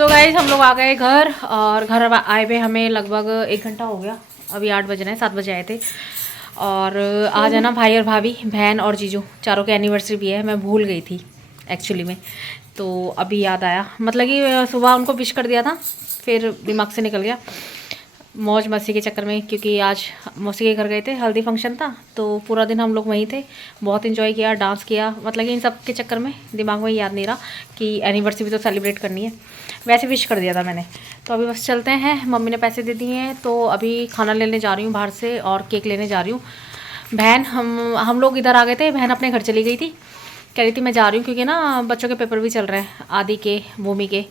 तो गाइस हम लोग आ गए घर और घर आए हुए हमें लगभग 1 घंटा हो गया। अभी 8 बज रहे हैं, 7 बजे आए थे। और आज है ना भाई और भाभी, बहन और जीजू चारों की एनिवर्सरी भी है। मैं भूल गई थी एक्चुअली में, तो अभी याद आया। मतलब कि सुबह उनको विश कर दिया था, फिर दिमाग से निकल गया मौज मस्ती के चक्कर में, क्योंकि आज मौसी के घर गए थे, हल्दी फंक्शन था, तो पूरा दिन हम लोग वहीं थे। बहुत इन्जॉय किया, डांस किया। मतलब कि इन सब के चक्कर में दिमाग में याद नहीं रहा कि एनिवर्सरी भी तो सेलिब्रेट करनी है। वैसे विश कर दिया था मैंने। तो अभी बस चलते हैं, मम्मी ने पैसे दे दिए हैं, तो अभी खाना लेने जा रही हूँ बाहर से और केक लेने जा रही हूँ। बहन हम लोग इधर आ गए थे, बहन अपने घर चली गई थी। कह रही थी मैं जा रही हूँ क्योंकि ना बच्चों के पेपर भी चल रहे हैं, आदि के, भूमि के।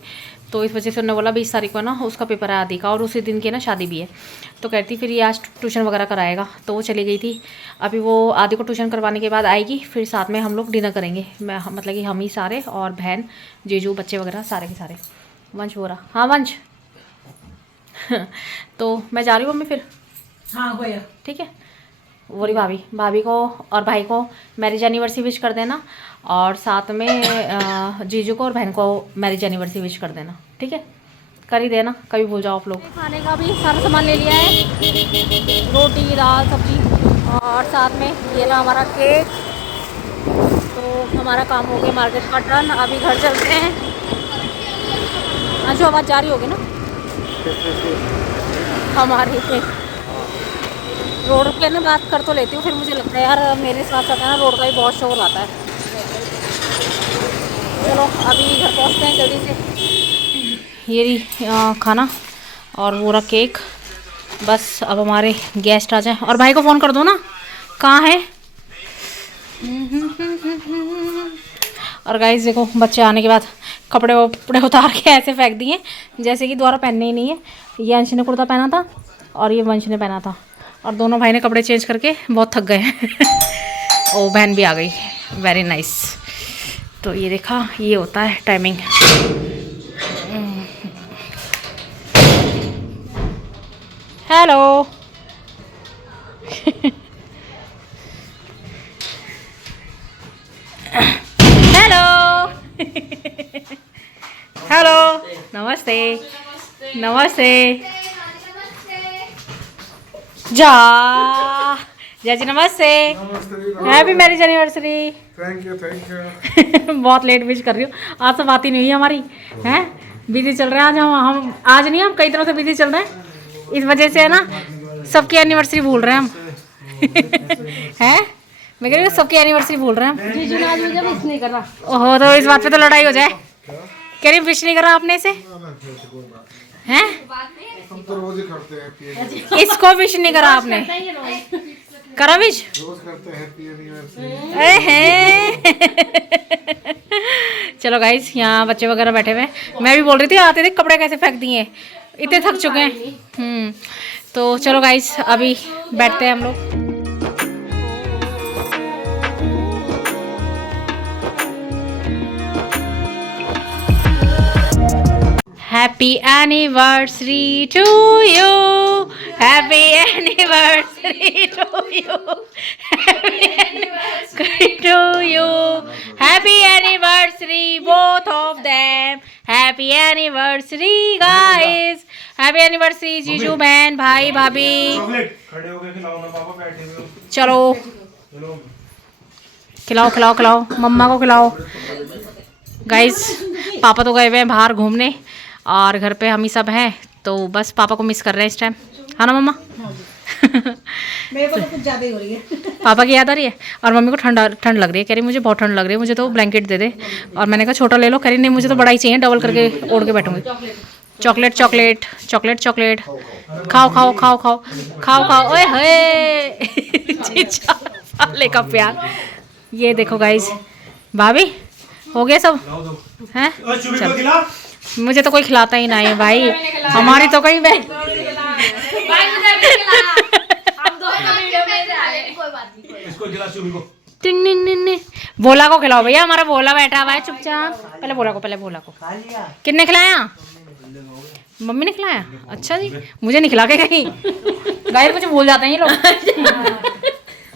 तो इस वजह से उन्होंने बोला 20 तारीख को ना उसका पेपर है आदि का, और उसी दिन की ना शादी भी है। तो कहती फिर ये आज ट्यूशन वगैरह कराएगा, तो वो चली गई थी। अभी वो आदि को ट्यूशन करवाने के बाद आएगी, फिर साथ में हम लोग डिनर करेंगे। मैं मतलब कि हम ही सारे, और बहन, जीजू, बच्चे वगैरह सारे के सारे। वंश हो रहा, हाँ वंश तो मैं जा रही हूँ मम्मी फिर। हाँ भैया ठीक है। वही भाभी को और भाई को मैरिज एनिवर्सरी विश कर देना, और साथ में जीजू को और बहन को मैरिज एनिवर्सरी विश कर देना। ठीक है, कर ही देना, कभी भूल जाओ आप लोग। खाने का भी सारा सामान ले लिया है, रोटी, दाल, सब्जी, और साथ में ये रहा हमारा केक। तो हमारा काम हो गया मार्केट का टर्न। अभी घर चलते हैं। जो आवाज़ जा रही होगी ना हमारी रोड पे ना बात कर तो लेती हूँ, फिर मुझे लगता है यार मेरे साथ साथ है ना रोड का भी बहुत शोर आता है। चलो अभी घर पहुँचते हैं जल्दी से। ये रही खाना और वो रहा केक। बस अब हमारे गेस्ट आ जाए, और भाई को फ़ोन कर दो ना, कहाँ है। और गाइस देखो, बच्चे आने के बाद कपड़े वपड़े उतार के ऐसे फेंक दिए जैसे कि दोबारा पहनने ही नहीं है। ये अंश ने कुर्ता पहना था और ये वंश ने पहना था, और दोनों भाई ने कपड़े चेंज करके बहुत थक गए ओ बहन भी आ गई, वेरी नाइस। तो ये देखा, ये होता है टाइमिंग। हेलो हेलो हेलो, नमस्ते नमस्ते। जा जय जी, नमस्ते, happy marriage anniversary. Thank you बहुत लेट विश कर रही हूँ, आज तो बात ही नहीं हुई हमारी, हैं बिजी चल रहे हैं आज। हम आज नहीं, हम कई दिनों से बिजी चल रहे हैं, इस वजह से है ना सबकी एनिवर्सरी भूल रहे हैं हम हैं। मैं कह रही हूँ सबकी एनिवर्सरी भूल रहे हैं हम। जीजू ने आज मुझे विश नहीं करा। ओहो, तो इस बात पे तो लड़ाई हो जाए। कह रही विश नहीं करा आपने इसे, हैं हम तो रोज ही करते हैं। इसको विश नहीं करा आपने, करा विश, रोज करते हैं हैप्पी एनिवर्सरी। चलो गाइस, यहाँ बच्चे वगैरह बैठे हुए हैं। मैं भी बोल रही थी आते थे कपड़े कैसे फेंक दिए, इतने थक चुके हैं। तो चलो गाइस, अभी बैठते हैं हम लोग। Happy anniversary to you. Happy anniversary to you. Happy anniversary to you. Happy anniversary both of them. Happy anniversary guys. Happy anniversary जीजू, बहन, भाई, भाभी। खड़े होके खिलाओ ना, पापा बैठे हुए हो। चलो खिलाओ खिलाओ खिलाओ, मम्मा को खिलाओ। गाइस पापा तो गए हुए हैं बाहर घूमने, और घर पे हम ही सब हैं, तो बस पापा को मिस कर रहे हैं इस टाइम, हाँ ना मम्मा। मेरे को तो कुछ ज़्यादा ही हो रही है। पापा की याद आ रही है, और मम्मी को ठंड लग रही है। कह रही मुझे बहुत ठंड लग रही है, मुझे तो ब्लैंकेट दे दे। और मैंने कहा छोटा ले लो। कह रही नहीं, मुझे तो बड़ा ही चाहिए, डबल करके ओढ़ के बैठूंगी। चॉकलेट चॉकलेट चॉकलेट चॉकलेट, खाओ खाओ खाओ खाओ खाओ खाओ। ओए होए साले का प्यार। ये देखो गाइस, भाभी हो गया सब हैं। मुझे तो कोई खिलाता ही नहीं है भाई, हमारी तो कहीं बहन। भोला को खिलाओ भैया, हमारा भोला बैठा हुआ है चुपचाप। पहले भोला को किसने खिलाया? मम्मी ने खिलाया। अच्छा जी, मुझे नहीं खिला के कहीं। गाइस मुझे भूल जाते हैं ये लोग।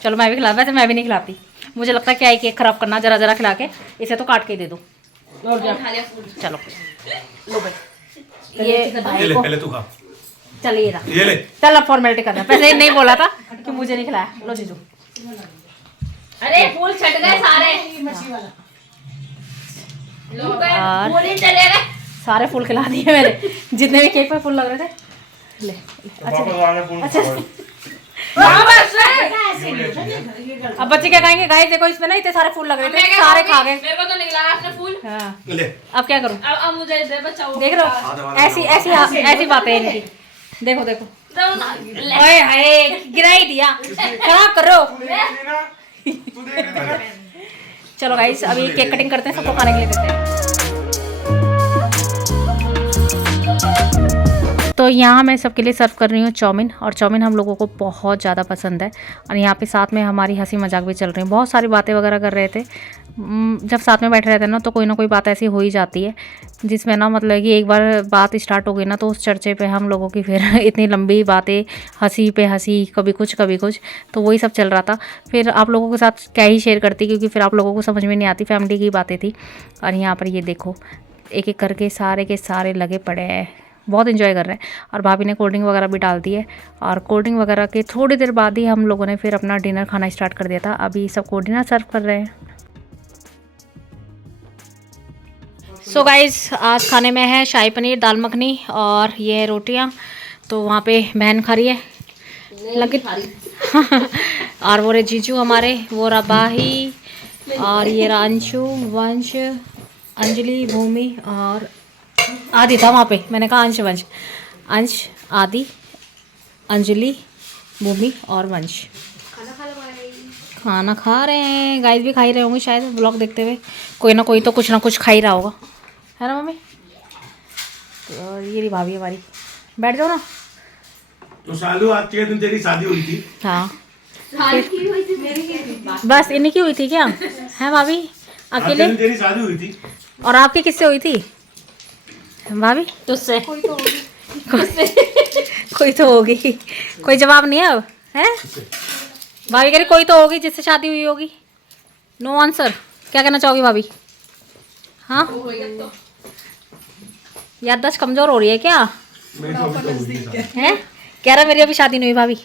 चलो मैं भी खिला, वैसे मैं भी नहीं खिलाती, मुझे लगता है क्या है केक खराब करना, जरा जरा खिला के। इसे तो काट के ही दे दो। चलो लो भाई, ये ये भाई ले को पहले तू खा चलिए ना, ये ले चल अब फॉर्मेलिटी करना, पहले नहीं बोला था कि मुझे नहीं खिलाया। लो जीजू, अरे फूल छट गए सारे। मच्छी वाला और फूल ही चले गए। सारे फूल खिला दिए मेरे, जितने भी केक पे फूल लग रहे थे। ले अब बच्चे क्या खाएंगे? गाइस देखो इसमें ना इतने सारे फूल लग रहे थे, सारे खा गए। मेरे को तो निकला आपने फूल। हाँ, ले अब क्या करूं? अब मुझे दे बचाओ। देख रहे हो, ऐसी ऐसी ऐसी बातें हैं इनकी। देखो देखो, दो ना। ले। ओए हाय, गिरा ही दिया, खराब कर रहे हो। तू देख रही थी ना? चलो गाइस अभी केक कटिंग करते हैं, सबको खाने के लिए देते हैं। तो यहाँ मैं सबके लिए सर्व कर रही हूँ चाउमीन, और चाउमीन हम लोगों को बहुत ज़्यादा पसंद है। और यहाँ पे साथ में हमारी हंसी मजाक भी चल रही है, बहुत सारी बातें वगैरह कर रहे थे। जब साथ में बैठे रहते हैं ना कोई बात ऐसी हो ही जाती है, जिसमें ना मतलब कि एक बार बात स्टार्ट हो गई ना तो उस चर्चे पे हम लोगों की फिर इतनी लंबी बातें, हंसी पे हंसी, कभी कुछ तो वही सब चल रहा था। फिर आप लोगों के साथ क्या ही शेयर करती, क्योंकि फिर आप लोगों को समझ में नहीं आती, फैमिली की बातें थी। और यहाँ पर ये देखो एक एक करके सारे के सारे लगे पड़े हैं, बहुत इन्जॉय कर रहे हैं। और भाभी ने कोल्ड ड्रिंक वगैरह भी डाल दी है, और कोल्ड ड्रिंक वगैरह के थोड़ी देर बाद ही हम लोगों ने फिर अपना डिनर खाना स्टार्ट कर दिया था। अभी सबको डिनर सर्व कर रहे हैं। सो गाइज आज खाने में है शाही पनीर, दाल मखनी और ये है रोटियाँ। तो वहाँ पे बहन खा रही है लगे और वो रे जीजू हमारे, वो रहा बाही, और ये रहा अंशु, वंश, अंजलि, भूमि और आदि था वहाँ पे। मैंने कहा अंश वंश, अंश, आदि, अंजलि, भूमि और वंश खाना खा रहे हैं। गाइस भी खा ही रहे होंगे शायद ब्लॉग देखते हुए, कोई ना कोई तो कुछ ना कुछ खा ही रहा होगा, है ना मम्मी? तो ये रही भाभी हमारी, बैठ जाओ ना। तो सालू आज के दिन तेरी शादी हुई थी। हाँ बस इन्हीं की हुई थी क्या? है भाभी आज के अकेले? दिन तेरी शादी हुई थी। और आपकी किससे हुई थी भाभी? तुझसे। कोई तो होगी, कोई जवाब नहीं है अब, है भाभी कह रही कोई तो होगी जिससे शादी हुई होगी। नो आंसर, क्या कहना चाहोगी भाभी? हाँ याददाश्त कमजोर हो रही है क्या? मेरी तो अभी तो हुई नहीं शादी। है कह रहा मेरी अभी शादी नहीं हुई भाभी।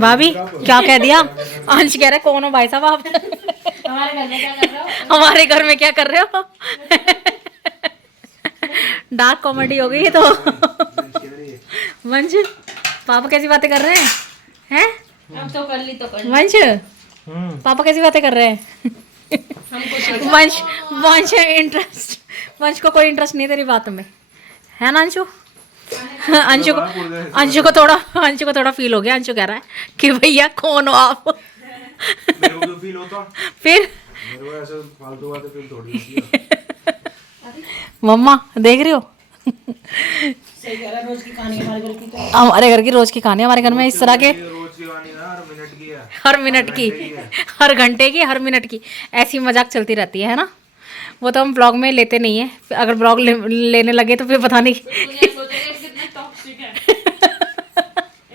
भाभी क्या कह दिया? अंश कह रहे कौन हो भाई साहब आप? हमारे घर में क्या कर रहे हो? हमारे घर में क्या कर रहे हो? डार्क कॉमेडी हो गई है तो। वंश पापा कैसी बातें कर रहे हैं? हैं अब तो कर ली तो कर ली। वंश पापा कैसी बातें कर रहे हैं? वंश वंश इंटरेस्ट, वंश को कोई इंटरेस्ट नहीं है तेरी बात में, है ना अंशु? अंशु को थोड़ा फील हो गया। अंशु कह रहा है कि भैया कौन हो आप? मेरे को तो फील होता, फिर मेरे को ऐसे फालतू बातें फील थोड़ी होती है। मम्मा देख रही हो, सही कह रहा है, रोज की कहानी हमारे घर की तो। हमारे घर की रोज की कहानी, हमारे घर में इस तरह के ये रोज की कहानी ना, हर मिनट की है, हर मिनट की, हर घंटे की, हर मिनट की ऐसी मजाक चलती रहती है ना। वो तो हम ब्लॉग में लेते नहीं है, अगर ब्लॉग लेने लगे तो फिर पता नहीं। दुनिया सोचेगी कितना टॉक्सिक है।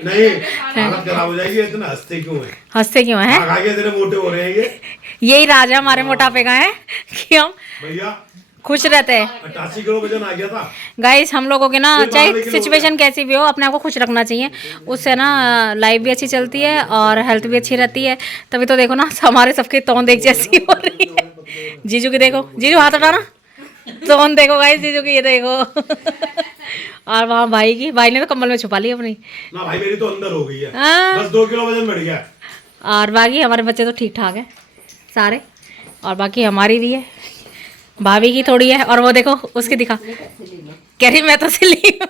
नहीं हालत खराब हो जाएगी, इतना हंसते क्यों है? हंसते क्यों हैं? आगे तेरे मोटे हो रहे हैं ये। यही राज है हमारे मोटापे का, है कि हम भैया खुश रहते हैं। 88 किलो वजन आ गया था। गाइस हम लोगों के ना फिर चाहे 12 किलो सिचुएशन कैसी भी हो, अपने आप को खुश रखना चाहिए। उससे ना लाइफ भी अच्छी चलती है और हेल्थ भी अच्छी रहती है। तभी तो देखो ना हमारे सबके तौंद एक जैसी हो रही है। जीजू की देखो, जीजू हाथ उठाना, तौंद देखो गाइस जीजू की, ये देखो। और वहाँ भाई ने तो कम्बल में छुपा ली अपनी। ना भाई मेरी तो अंदर हो गई है, हाँ। बस 2 किलो वजन बढ़ गया। और बाकी हमारे बच्चे तो ठीक ठाक है सारे, और बाकी हमारी भी है, भाभी की थोड़ी है। और वो देखो उसकी दिखा, कह रही मैं तो सिली हूँ।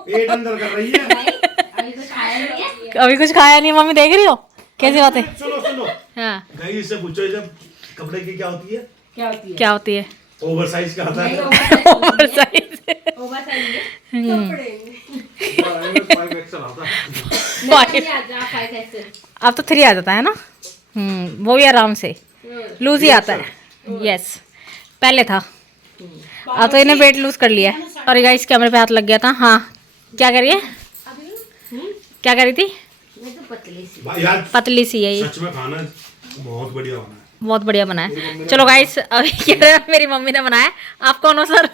पेट अंदर कर रही है। अभी कुछ खाया नहीं है। अभी कुछ खाया नहीं, मम्मी देख रही हो कैसी बात है? सुनो हाँ गाइस इससे पूछो जब कपड़े की क्या होती है? क्या होती है? ओवर साइज का आता है। Over size. ओवर साइज है। 5XL आता है। नहीं आजा 5 अब तो 3 आ जाता है ना। वो भी आराम से लूज ही आता है। यस पहले था, अब तो इन्हें वेट लूज कर लिया है। और गाइस कैमरे पे हाथ लग गया था। हाँ क्या कर रही है? क्या कर रही थी? मैं तो पतली सी। भाई यार पतली सी है ये, सच में खाना बहुत बढ़िया बना है। बहुत बढ़िया बना है। चलो गाइस अभी कह रहे हैं मेरी मम्मी ने बनाया, आप कौन हो सर?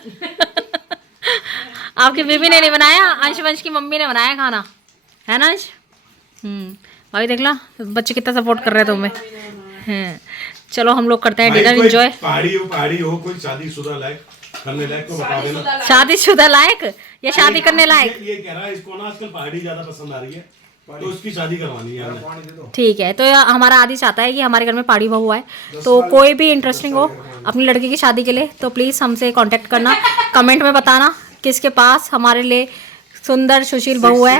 आपकी बेबी ने नहीं बनाया, अंशवंश की मम्मी ने बनाया खाना, है ना अंश? अभी देख ला बच्चे कितना सपोर्ट कर रहे हैं तुम्हें। चलो हम लोग करते हैं भाई डिनर कोई एंजॉय। पहाड़ी हो कोई शादीशुदा लायक करने लायक तो बता देना। शादीशुदा लायक या शादी करने लायक? ये कह रहा है इसको ना आजकल पहाड़ी ज्यादा पसंद आ रही है, तो उसकी शादी करवानी है हमें। ठीक है, तो हमारा आदि चाहता है कि हमारे घर में पहाड़ी बहू आए, तो कोई भी इंटरेस्टिंग हो अपनी लड़की की शादी के लिए तो प्लीज़ हमसे कांटेक्ट करना, कमेंट में बताना किसके पास हमारे लिए सुंदर सुशील बहू है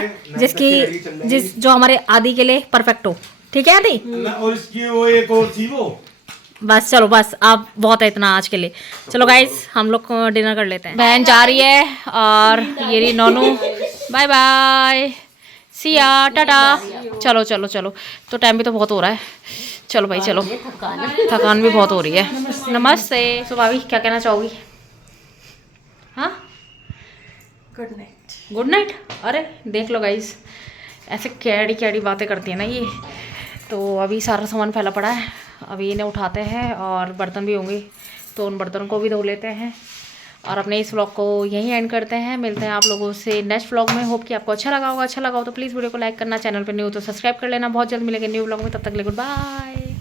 जो हमारे आदि के लिए परफेक्ट हो। ठीक है आदि? और इसकी वो एक और थी वो। बस चलो, बस अब बहुत है इतना आज के लिए। चलो गाइस हम लोग डिनर कर लेते हैं। बहन जा रही है और ये रही Nonu. Bye bye, Siya, tata. चलो चलो चलो, तो टाइम भी तो बहुत हो रहा है। चलो भाई चलो, थकान भी बहुत हो रही है। नमस्ते। सो भाभी क्या कहना चाहोगी? हाँ, गुड नाइट। Good night. अरे देख लो गाइस, ऐसे कैडी कैडी बातें करती है ना ये। तो अभी सारा सामान फैला पड़ा है, अभी इन्हें उठाते हैं और बर्तन भी होंगे तो उन बर्तनों को भी धो लेते हैं और अपने इस व्लॉग को यहीं एंड करते हैं। मिलते हैं आप लोगों से नेक्स्ट व्लॉग में। होप कि आपको अच्छा लगा होगा। अच्छा लगा हो तो प्लीज़ वीडियो को लाइक करना, चैनल पर न्यू तो सब्सक्राइब कर लेना। बहुत जल्द मिलेंगे न्यू व्लॉग में, तब तक के लिए गुड बाय।